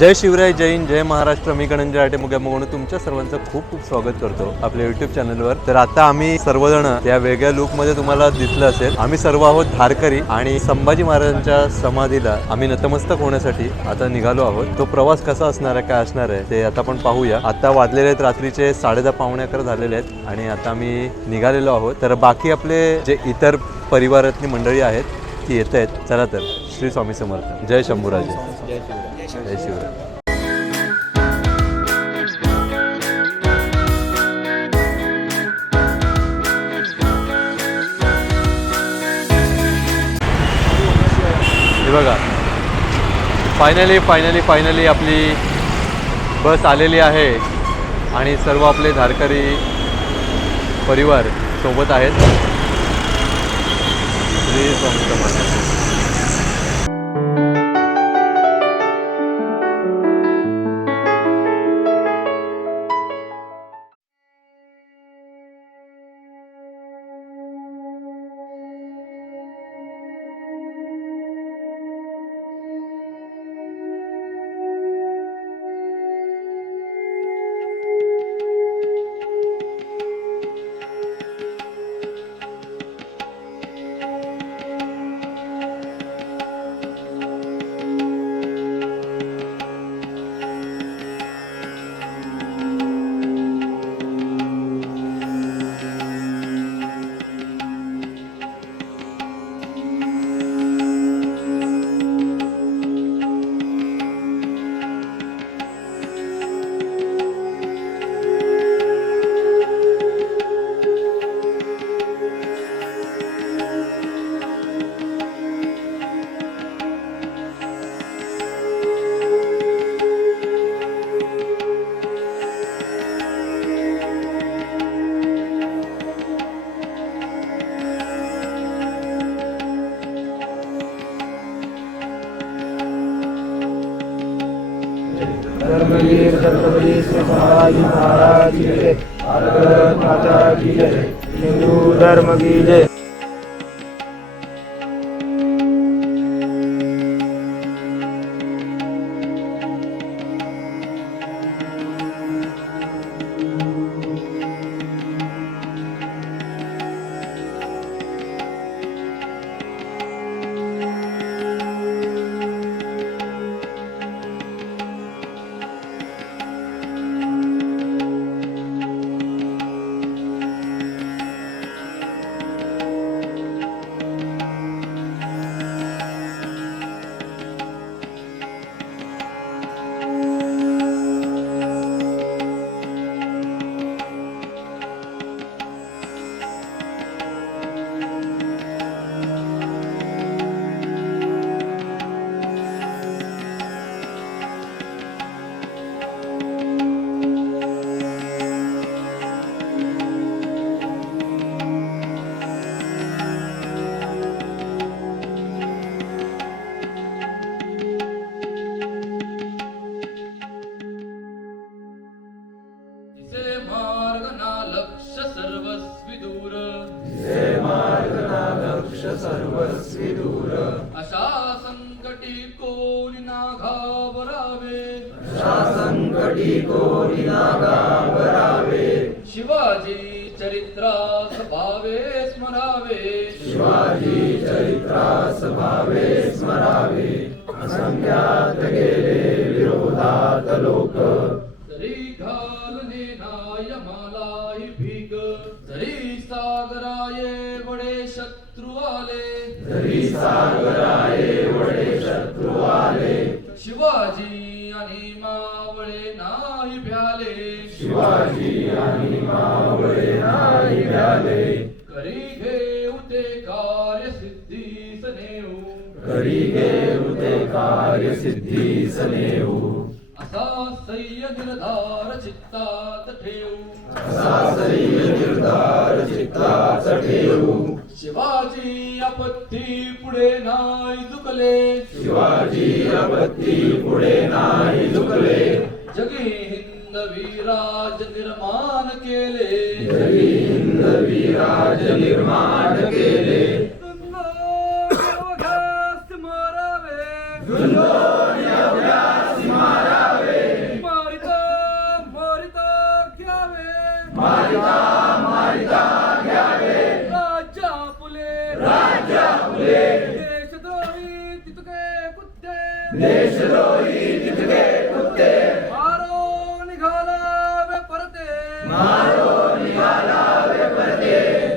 जय शिवराय जय हिंद जय महाराष्ट्र. मी गणंजय आटे मुग्या. म्हणून तुमच्या सर्वांचं खूप खूप स्वागत करतो आपल्या युट्यूब चॅनलवर तर आता आम्ही सर्वजण त्या वेगळ्या लुकमध्ये तुम्हाला दिसलं असेल. आम्ही सर्व आहोत धारकरी आणि संभाजी महाराजांच्या समाधीला आम्ही नतमस्तक होण्यासाठी आता निघालो आहोत. तो प्रवास कसा असणार आहे काय असणार आहे ते आता आपण पाहूया. आता वाजलेले आहेत रात्रीचे साडेदहा पावणे अकरा झालेले आहेत आणि आता आम्ही निघालेलो आहोत. तर बाकी आपले जे इतर परिवारातली मंडळी आहेत ती येत आहेत. चला तर श्री स्वामी समर्थ. जय शंभूराजे. जय शिवराय. हे बघा. फायनली फायनली फायनली आपली बस आलेली आहे आणि सर्व आपले धारकरी परिवार सोबत आहेत. いうふうに思っます。धर्मवीर छत्रपती शिवाजी महाराज की जय। भारत माता की जय। हिंदू धर्म की जय। संकटी कोणी घाबरावे शिवाजी चरित्रास भावे स्मरावे. शिवाजी चरित्रास भावे स्मरावे. असंख्यात गेले विरोधात लोक. जरी घालणे नाय मलाही भीक. जरी सागराये वडे शत्रू आले. जरी सागराये ते कार्य सिद्धीस नेऊ करी घेऊ ते कार्य सिद्धीस नेऊ असा सह्य निर्धार चित्तात ठेवू असा सैय निर्धार चित्ताच ठेवू शिवाजी आपत्ती पुढे नाही झुकले. शिवाजी आपत्ती पुढे नाही झुकले. जगी विराज निर्माण केले. जरी विराज निर्माण केले. para.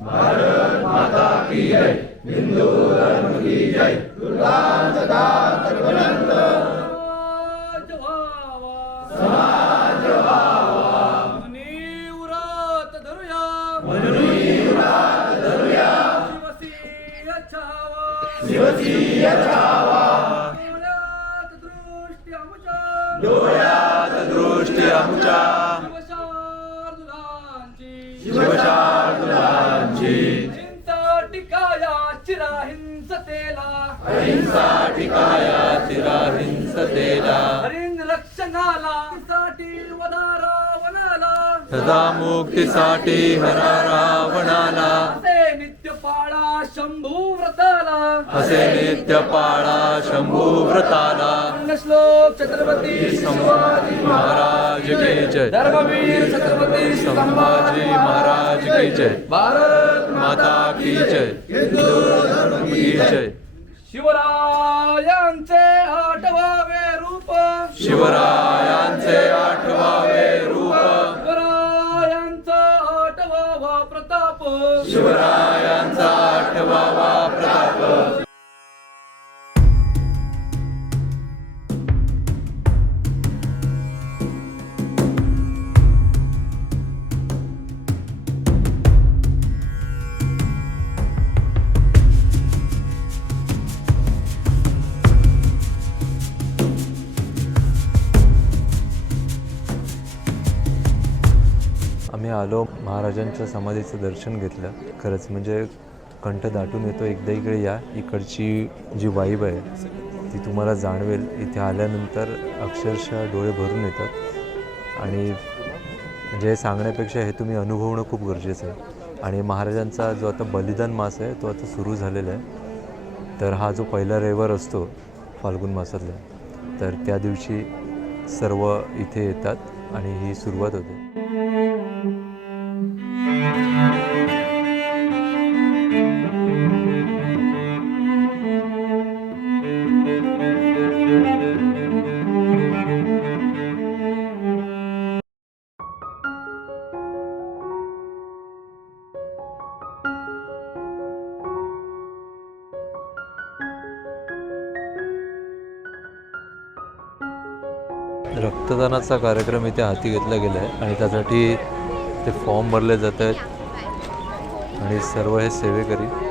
भारत माता की जय हिंदू धर्म की जय समाज व्हावा समाज व्हावा मनी धरूया मनी धरूया रक्षणाला साठी वनाला सदा मुक्तीसाठी हरा रावणाला. असे नित्य पाळा शंभू व्रताला. असे नित्य पाळा शंभू व्रताला. श्लोक छत्रपती संभाजी महाराज की जय. धर्मवीर छत्रपती संभाजी महाराज की जय. भारत माता की जय. हिंदू धर्म की जय. शिवरायांचे शिवरायांचे आठवावे रूप. शिवरायांचा आठवावा प्रताप. शिवरायांचा आम्ही आलो महाराजांच्या समाधीचं दर्शन घेतलं. खरंच म्हणजे कंठ दाटून येतो एकदा इकडे या. इकडची जी वाईब आहे ती तुम्हाला जाणवेल. इथे आल्यानंतर अक्षरशः डोळे भरून येतात. आणि म्हणजे जे सांगण्यापेक्षा हे तुम्ही अनुभवणं खूप गरजेचं आहे. आणि महाराजांचा जो आता बलिदान मास आहे तो आता सुरू झालेला आहे. तर हा जो पहिला रविवार असतो फाल्गुन मासातला तर त्या दिवशी सर्व इथे येतात आणि ही सुरुवात होते. रक्तदानाचा कार्यक्रम इथे हाती घेतला गेला आहे आणि त्यासाठी ते फॉर्म भरले जात आहेत. आणि सर्व हे सेवेकरी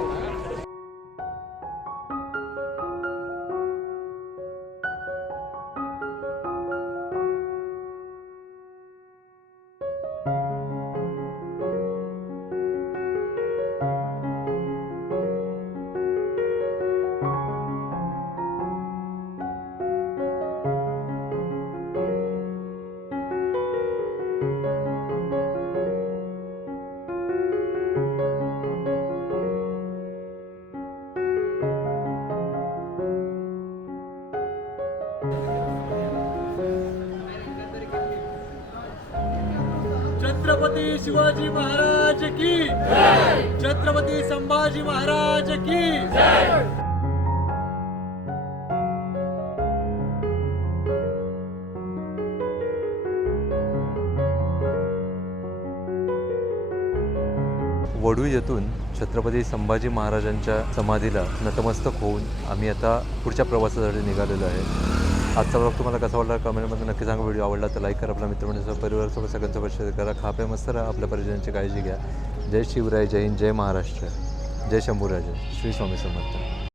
छत्रपती शिवाजी महाराज की छत्रपती संभाजी महाराज की वडू येथून छत्रपती संभाजी महाराजांच्या समाधीला नतमस्तक होऊन आम्ही आता पुढच्या प्रवासासाठी निघालेलो आहे. आजचा ब्लॉग तुम्हाला कसा वाटला कमेंटमध्ये नक्की सांगा. व्हिडिओ आवडला तर लाईक करा. आपल्या मित्रमंडळीसोबत परिवारासोबत सगळ्यांसोबत शेअर करा. खापे मस्त राहा. आपल्या परिजनांची काळजी घ्या. जय शिवराय जय हिंद जय महाराष्ट्र. जय शंभूराजे. श्री स्वामी समर्थ.